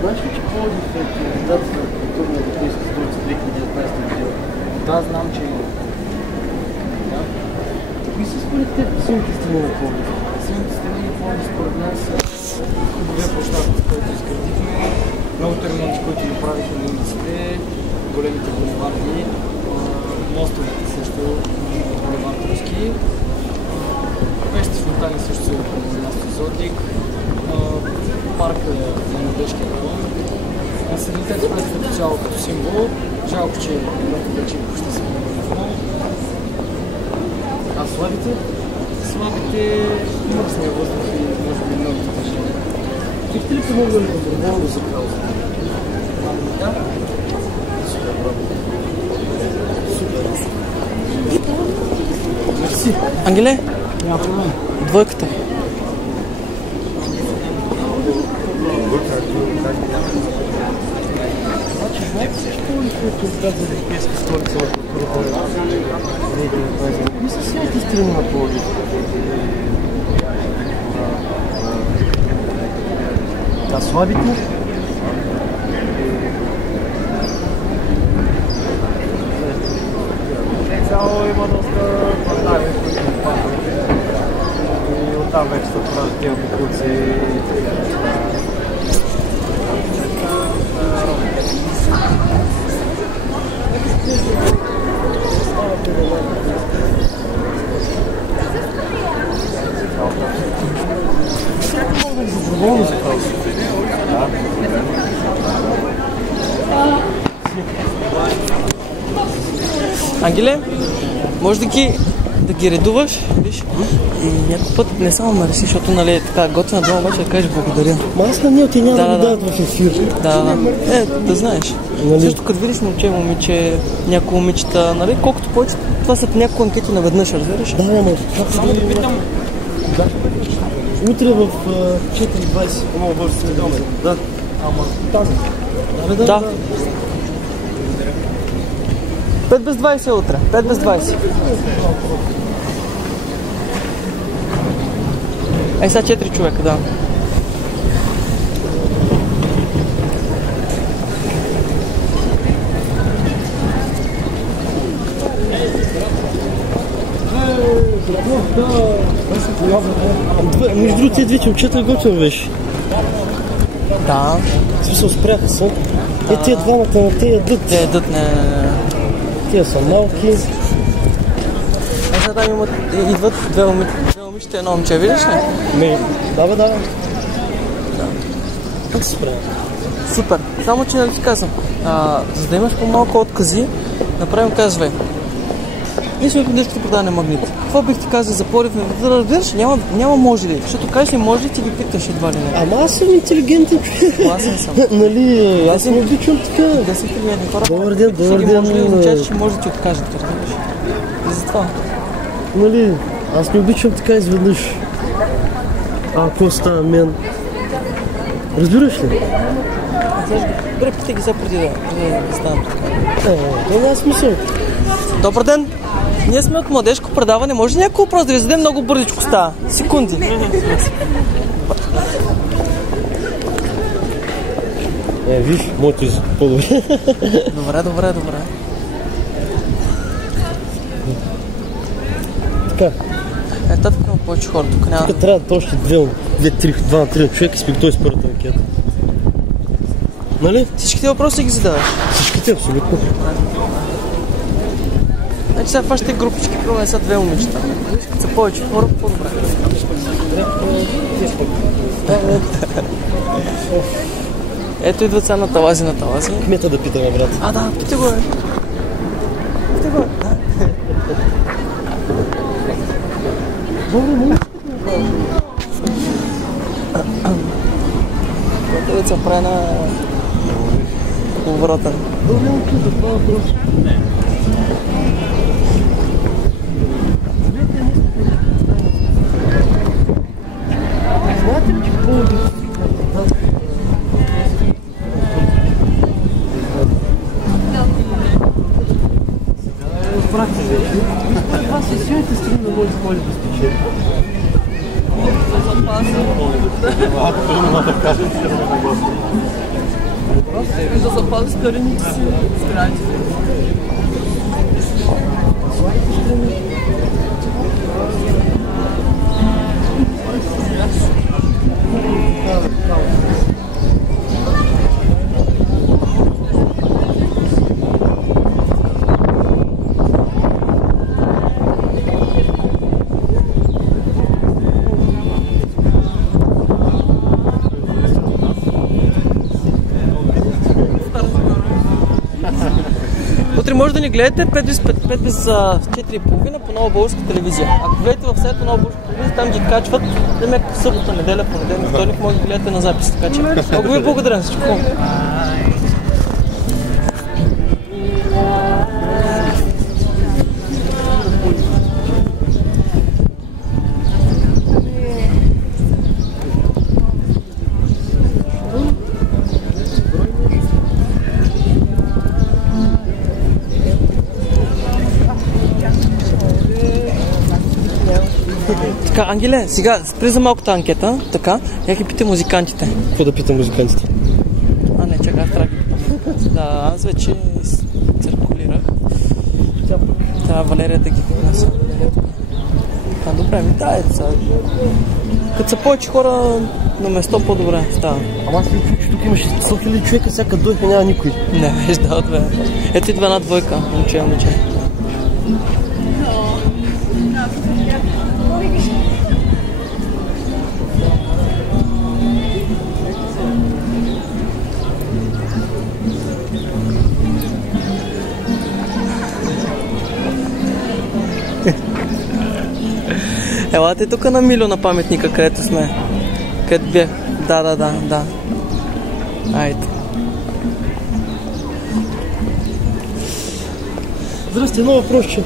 Значи ли, че Пловдив е кандидат за културна европейска столица 2019 година? Да, знам, че има. Кои са според теб силните страни на Пловдив? Силните страни на Пловдив според нас са хубавия площадка, който изградихме, новите ремонти, които направихме на улиците, големите булеварди, мостовете също, булевард Руски, вещи фонтани също са на място за отдих, парка на Младежкия район. Населителите спред като цяло като символ. Жалко, че вече почти се променя. А слабите? Слабите мръсния въздух и може би много движение. Бихте ли помогнали доброволно за кауза? Да. Мерси. Ангеле? Двойката. Значи, знаете защо ли който изград за европейска столица на културата кои са силните страни на Пловдив? А слабите? Цяло има доста фонтани, които падат. И оттам вече се правят тия букуци. Доброволно за кауза. Ангеле, може да ги редуваш, виж, и някой път не само ме реши, защото нали е така готина дума, обаче да кажеш благодаря. Ма аз на него ти няма да дадат в ефир. Да. Да знаеш. Нали? Също като видиш момче, някои момичета, нали, колкото повече, това са някои анкети наведнъж, разбираш? Да, ама. Само да питам. Да. Утре в 4:20. Много бързо се недаваме. Да. Ама Тази. Да. 5 без 20 утре. 5 без 20. Сега 4 човека, да. Между другото, тези двете момчета готвен беше. Да. В смисъл спряха се. Тия двамата на те ядат. Те ядат, не. Тия са малки. Сега там идват две момичета и едно момче, видиш ли? Да. Как се справя? Супер. Само че нали ти казвам, за да имаш по-малко откази, направим казвай. Ние сме в днешното продаване магнит. Какво бих ти казал за Пловдив? Да разбираш, няма може ли. Защото кажеш ли може ли, ти ги питаш едва ли не. Ама аз съм интелигентен човек. Аз не съм. Нали, аз не обичам така. Да си интелигентни хора. Добър ден. Може ли означава, че може да ти откажат, разбираш? И затова. Нали, аз не обичам така изведнъж. Какво става мен? Разбираш ли? Добре, питай ги сега преди да ставам така. Това няма смисъл. Добър ден! Ние сме от младежко предаване. Може ли някакъв въпрос да ви зададем? Много бързичко става. Секунди. Виж, моето по-добре. Добре. Така. Тук има повече хора. Тук няма. Тук трябва да още 2-3 човека, спик той с първата анкета. Нали? Всичките въпроси ги задаваш. Всичките абсолютно. Значи сега вашите групички, примерно са две момичета. Като са повече хора, по-добре. Ето идват сега на талази. Кмета да питаме, брат. Да, питай го, Ето се прави на поворота. Знаете ли, че Пловдив това са силните страни на моите моли да спечели. Да запази старините си сгради. Утре може да ни гледате 5 без 4:30 по Нова българска телевизия. Ако гледате в сайта Нова българска телевизия, там ги качват, да събота, неделя, понеделник, вторник, може да гледате на запис. Така че много ви благодаря, всичко хубаво. Така, Ангеле, сега спри за малката анкета, така, я ги питай музикантите. Какво да питам музикантите? А, не, чакай, аз трябва да ги питам. Да, аз вече циркулирах. Трябва Валерия да ги внася. А, добре, ми дай, сега. Като са повече хора на место, по-добре става. Ама аз ли чух, че тук имаше 100 000 човека, всяка дойха, няма никой. Не, вижда от бе. Ето идва една двойка, момче. Елате тук на Милю на паметника, където сме. Където бях. Да. Айде. Здрасти, едно въпросче.